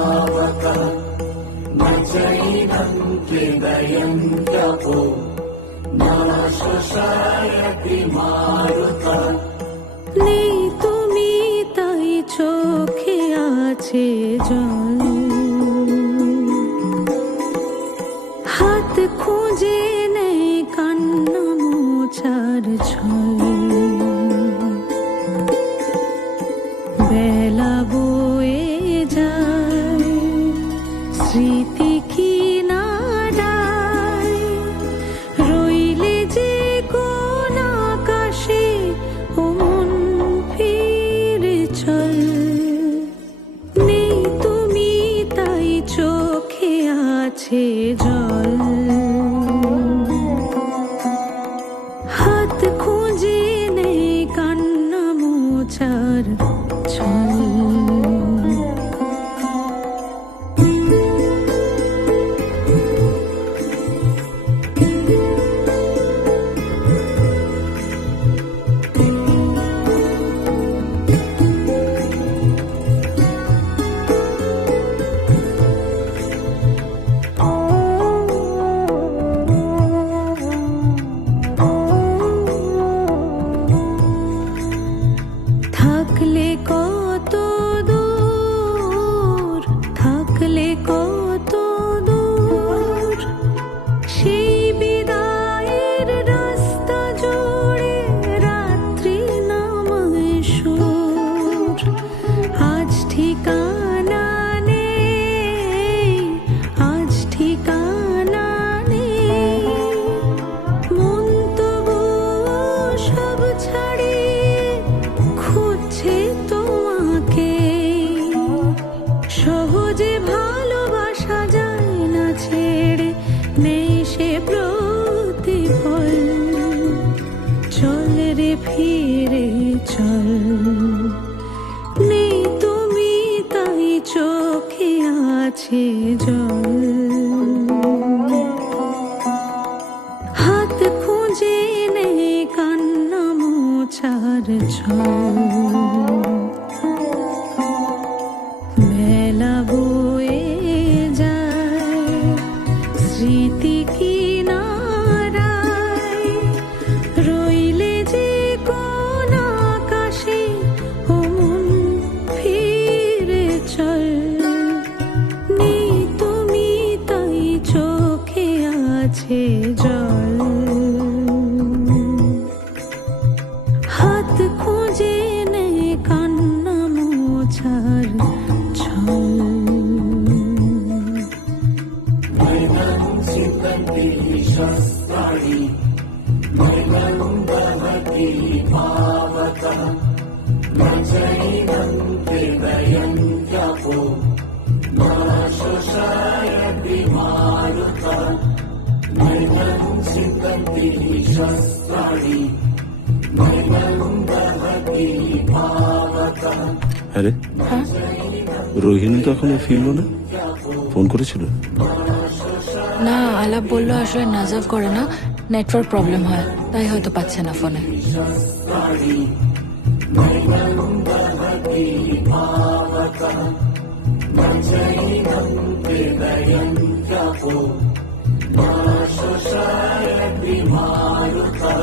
पावकः न चैनं हृदयं तपो न शशायति मारुतः। নেই তুমি তাই চোখে আছে জল, হাত খুঁজে নেই কান্না মোছার ছল। বেলা বয়ে যায় স্মৃতি কি নাড়ায়, রইলে যে কোন আকাশে ও মন ফিরে চল। নেই তুমি তাই চোখে আছে জল, হাত খুঁজে নেই কান্না মোছার ছল। থাকলে কত দূর, থাকলে কত দূর, সেই বিদায়ের রাস্তা জুড়ে রাত্রি নামায় সুর। আজ ঠিকানা নেই, আজ ঠিকানা নেই, মন তবু সব ছাড়িয়ে খুঁজছে তোমাকে। সহজে ভালোবাসা যায় না ছেড়ে, নেই সে প্রতিফল। চল রে ফিরে চল, নেই তুমি তাই চোখে আছে জল, হাত খুঁজে নেই কান্না মোছার ছল। বেলা বয়ে যায় স্মৃতি কি নাড়ায়, রইলে যে কোন আকাশে ও মন ফিরে চল। নেই তুমি তাই চোখে আছে জল, হাত খুঁজে নেই কান্না মোছার ছল। नैनं चिन्तन्ति शस्त्राणि नैनं दहति पावकः न चैनं हृदयं तपो न शशायति मारुतः। नैनं चिन्तन्ति शस्त्राणि नैनं दहति पावकः। আরে রোহিণী তো এখনো ফিরলো না, ফোন করেছিল? না, আলাপ বললো আসলে নাজাব করে না, নেটওয়ার্ক প্রবলেম হয়, তাই হয়তো পাচ্ছে না ফোনে। न शशायति मारुतः।